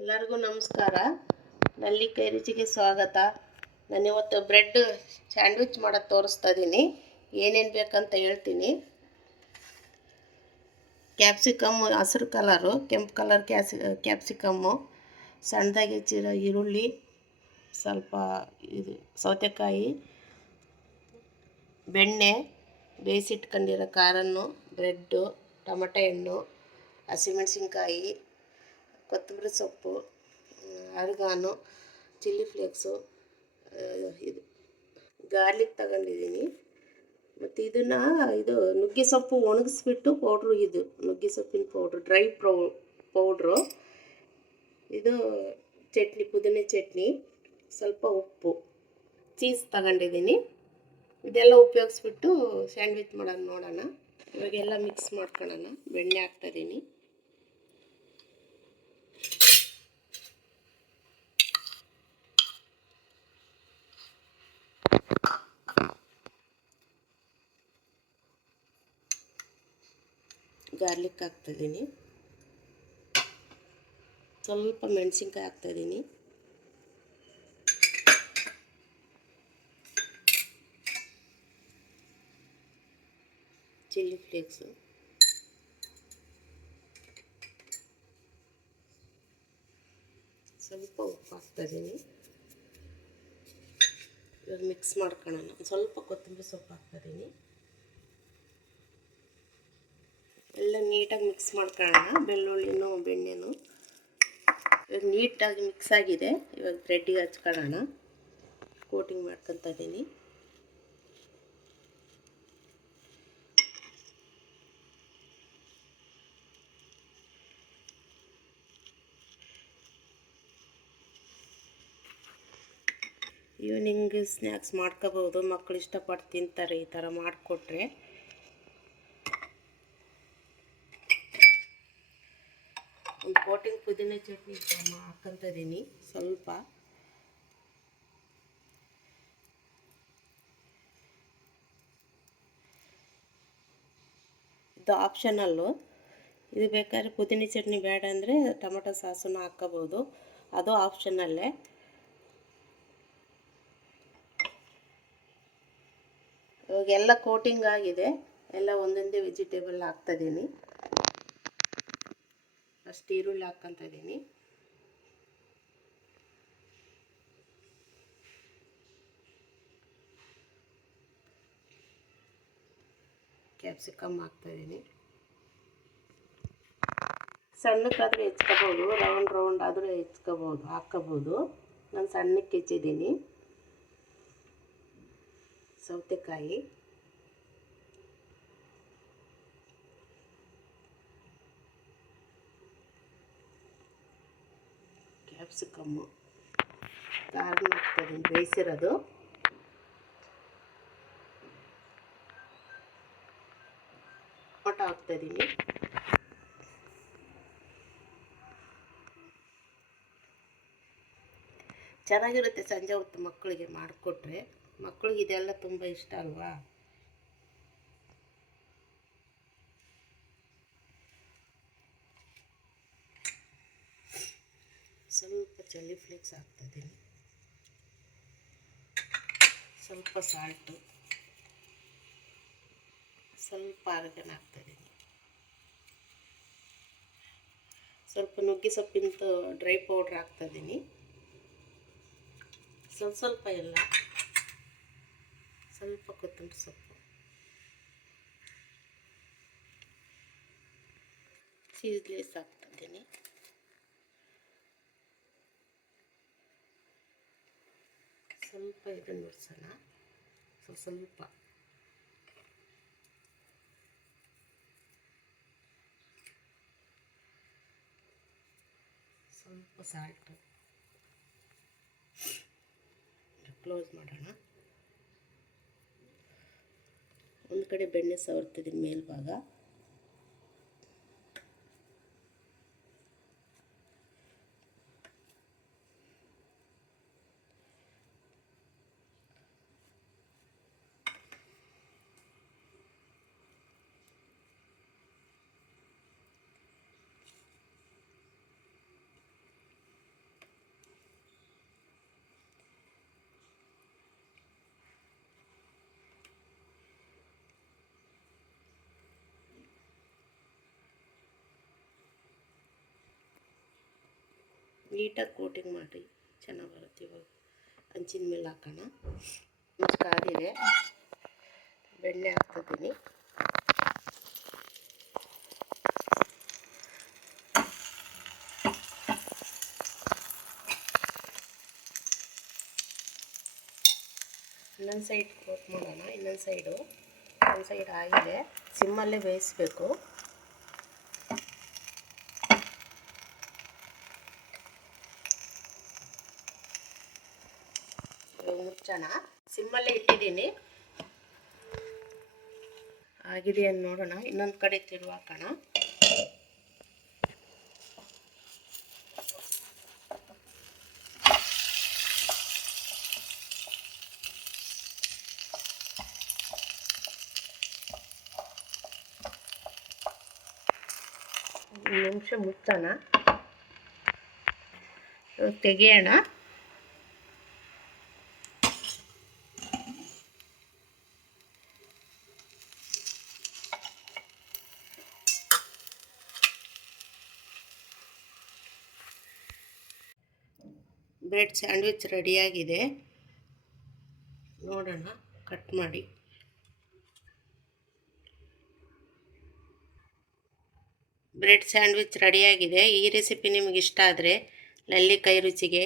ಎಲ್ಲರಿಗೂ ನಮಸ್ಕಾರ. ನಲ್ಲಿ ಕೈ ರುಚಿಗೆ ಸ್ವಾಗತ ನಾನಿವತ್ತು ಬ್ರೆಡ್ ಸ್ಯಾಂಡ್ವಿಚ್ ಮಾಡೋದು ತೋರಿಸ್ತಾ ಇದ್ದೀನಿ ಏನೇನು ಬೇಕಂತ ಹೇಳ್ತೀನಿ. ಕ್ಯಾಪ್ಸಿಕಮ್ಮು ಹಸಿರು ಕಲರು, ಕೆಂಪು ಕಲರ್ ಕ್ಯಾಸಿ, ಕ್ಯಾಪ್ಸಿಕಮ್ಮು, ಸಣ್ಣದಾಗಿ ಹೆಚ್ಚಿರೋ ಈರುಳ್ಳಿ, ಸ್ವಲ್ಪ ಇದು ಸೌತೆಕಾಯಿ, ಬೆಣ್ಣೆ, ಬೇಯಿಸಿಟ್ಕೊಂಡಿರೋ ಖಾರನ್ನು, ಬ್ರೆಡ್ಡು, ಟೊಮಟೊ ಹಣ್ಣು ಹಸಿಮೆಣಸಿನ್ಕಾಯಿ ಕೊತ್ತಂಬರಿ ಸೊಪ್ಪು ಅರ್ಗಾನು, ಚಿಲ್ಲಿ ಫ್ಲೇಕ್ಸು ಇದು ಗಾರ್ಲಿಕ್ ತಗೊಂಡಿದ್ದೀನಿ. ಮತ್ತು ಇದನ್ನು ಇದು ನುಗ್ಗೆ ಸೊಪ್ಪು ಒಣಗಿಸ್ಬಿಟ್ಟು ಪೌಡ್ರು ಇದು, ನುಗ್ಗೆ ಸೊಪ್ಪಿನ ಪೌಡ್ರು ಡ್ರೈ ಪ್ರೌ ಪೌಡ್ರು ಇದು ಚಟ್ನಿ, ಪುದೀನ ಚಟ್ನಿ, ಸ್ವಲ್ಪ ಉಪ್ಪು ಚೀಸ್ ತಗೊಂಡಿದ್ದೀನಿ. ಇದೆಲ್ಲ ಉಪಯೋಗಿಸ್ಬಿಟ್ಟು ಸ್ಯಾಂಡ್ವಿಚ್ ಮಾಡೋಣ, ನೋಡೋಣ. ಇವಾಗೆಲ್ಲ ಮಿಕ್ಸ್ ಮಾಡ್ಕೊಳ್ಳೋಣ, ಬೆಣ್ಣೆ ಹಾಕ್ತಾಯಿದ್ದೀನಿ ಗಾರ್ಲಿಕ್ ಹಾಕ್ತಾಯಿದ್ದೀನಿ. ಸ್ವಲ್ಪ ಮೆಣಸಿನ್ಕಾಯಿ ಹಾಕ್ತಾಯಿದ್ದೀನಿ. Chilli flakes. ಸ್ವಲ್ಪ ಉಪ್ಪು ಹಾಕ್ತಾಯಿದ್ದೀನಿ. ಇವಾಗ ಮಿಕ್ಸ್ ಮಾಡ್ಕೊಳ್ಳೋಣ. ಸ್ವಲ್ಪ ಕೊತ್ತಂಬರಿ ಸೊಪ್ಪು ಹಾಕ್ತಾಯಿದ್ದೀನಿ. ಎಲ್ಲ ನೀಟಾಗಿ ಮಿಕ್ಸ್ ಮಾಡ್ಕೊಳ್ಳೋಣ. ಬೆಳ್ಳುಳ್ಳಿನೂ ಬೆಣ್ಣೆನೂ. ಇವಾಗ ನೀಟಾಗಿ ಮಿಕ್ಸ್ ಆಗಿದೆ. ಇವಾಗ ಬ್ರೆಡ್ಡಿಗೆ ಹಚ್ಕೊಳ್ಳೋಣ. ಕೋಟಿಂಗ್ ಮಾಡ್ಕೊತ ಇದ್ದೀನಿ. ಈವ್ನಿಂಗ್ ಸ್ನ್ಯಾಕ್ಸ್ ಮಾಡ್ಕೋಬೋದು. ಮಕ್ಕಳು ಇಷ್ಟಪಟ್ಟು ತಿಂತಾರೆ ಈ ಥರ ಮಾಡಿಕೊಟ್ರೆ. ಒಂದು ಕೋಟಿಂಗ್ ಪುದೀನ ಚಟ್ನಿ ಹಾಕಂತ ಇದ್ದೀನಿ ಸ್ವಲ್ಪ. ಇದು ಆಪ್ಷನಲ್ಲು ಇದು ಬೇಕಾದ್ರೆ ಪುದೀನ ಚಟ್ನಿ ಬೇಡ ಅಂದರೆ ಟೊಮೆಟೊ ಸಾಸನ್ನು ಹಾಕ್ಕೋಬೋದು ಅದು ಆಪ್ಷನಲ್ಲೇ ಇವಾಗೆಲ್ಲ ಕೋಟಿಂಗ್ ಆಗಿದೆ. ಎಲ್ಲ ಒಂದೊಂದೇ ವೆಜಿಟೇಬಲ್ ಹಾಕ್ತಾಯಿದ್ದೀನಿ ಫಸ್ಟ್ ಈರುಳ್ಳಿ ಹಾಕ್ಕೊಂತ ಇದ್ದೀನಿ. ಕ್ಯಾಪ್ಸಿಕಮ್ ಹಾಕ್ತಾಯಿದ್ದೀನಿ ಸಣ್ಣಕ್ಕಾದರೆ ಹೆಚ್ಕೋಬೋದು ರೌಂಡ್ ರೌಂಡ್ ಆದರೂ ಹೆಚ್ಕೋಬೋದು, ಹಾಕ್ಕೋಬೋದು. ನಾನು ಸಣ್ಣಕ್ಕೆ ಹೆಚ್ಚಿದ್ದೀನಿ. ಸೌತೆಕಾಯಿ. ಕ್ಯಾಪ್ಸಿಕಮ್ಮು ಕಾರ್ನ್ ಹಾಕ್ತಾಯಿದ್ದೀನಿ ಬೇಯಿಸಿರೋದು. ಟೊಮಟೊ ಹಾಕ್ತಾಯಿದ್ದೀನಿ ಚೆನ್ನಾಗಿರುತ್ತೆ ಸಂಜೆ ಹೊತ್ತು ಮಕ್ಕಳಿಗೆ ಮಾಡಿಕೊಟ್ರೆ. ಮಕ್ಕಳಿಗೆ ಇದೆಲ್ಲ ತುಂಬ ಇಷ್ಟ ಅಲ್ವಾ ಸ್ವಲ್ಪ ಚಿಲ್ಲಿ ಫ್ಲೇಕ್ಸ್ ಹಾಕ್ತಾಯಿದ್ದೀನಿ ಸ್ವಲ್ಪ ಸಾಲ್ಟು ಸ್ವಲ್ಪ ಆರ್ಗನ್ ಹಾಕ್ತಾಯಿದ್ದೀನಿ ಸ್ವಲ್ಪ ನುಗ್ಗೆ ಸೊಪ್ಪಿಂದು ಡ್ರೈ ಪೌಡ್ರ್ ಹಾಕ್ತಾಯಿದ್ದೀನಿ ಸ್ವಲ್ಪ ಸ್ವಲ್ಪ ಎಲ್ಲ, ಸ್ವಲ್ಪ ಕೊತ್ತಂಬರಿ ಸೊಪ್ಪು. ಚೀಸ್ ಲೇಸ್ ಹಾಕ್ತಿದ್ದೀನಿ ಸ್ವಲ್ಪ ಇದನ್ನು ನುಡ್ಸೋಣ. ಸ್ವಲ್ಪ. ಸ್ವಲ್ಪ ಸ್ವಲ್ಪ ಸಾಲ್ಟು ಕ್ಲೋಸ್ ಮಾಡೋಣ. ಒಂದು ಕಡೆ ಬೆಣ್ಣೆ ಸವರ್ತಿದ್ದೀನಿ ಮೇಲ್ಭಾಗ. ನೀಟಾಗಿ ಕೋಟಿಂಗ್ ಮಾಡಿ, ಚೆನ್ನಾಗಿ ಬರುತ್ತೆ ಇವಾಗ. ಹಂಚಿನ ಮೇಲೆ ಹಾಕೋಣ. ಕಾದಿದೆ ಬೆಣ್ಣೆ ಹಾಕ್ತಿದ್ದೀನಿ. ಇನ್ನೊಂದು ಸೈಡ್ ಕೋಟ್ ಮಾಡೋಣ, ಇನ್ನೊಂದು ಸೈಡು ಒಂದು ಸೈಡ್ ಆಗಿದೆ. ಸಿಮ್ಮಲ್ಲೇ ಬೇಯಿಸ್ಬೇಕು. ಮುಚ್ಚೋಣ ಸಿಮ್ಮಲ್ಲೇ ಇಟ್ಟಿದ್ದೀನಿ. ಆಗಿದೆ ಅಂತ ನೋಡೋಣ. ಇನ್ನೊಂದು ಕಡೆ ತಿರುವಾಕೋಣ ನಿಮಿಷ ಮುಚ್ಚೋಣ. ತೆಗಿಯೋಣ. ಬ್ರೆಡ್ ಸ್ಯಾಂಡ್ವಿಚ್ ರೆಡಿಯಾಗಿದೆ. ನೋಡೋಣ, ಕಟ್ ಮಾಡಿ. ಬ್ರೆಡ್ ಸ್ಯಾಂಡ್ವಿಚ್ ರೆಡಿಯಾಗಿದೆ. ಈ ರೆಸಿಪಿ ನಿಮಗೆ ಇಷ್ಟ ಆದರೆ ಲಲ್ಲಿ ಕೈ ರುಚಿಗೆ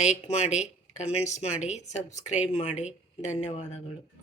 ಲೈಕ್ ಮಾಡಿ, ಕಮೆಂಟ್ಸ್ ಮಾಡಿ, ಸಬ್ಸ್ಕ್ರೈಬ್ ಮಾಡಿ. ಧನ್ಯವಾದಗಳು.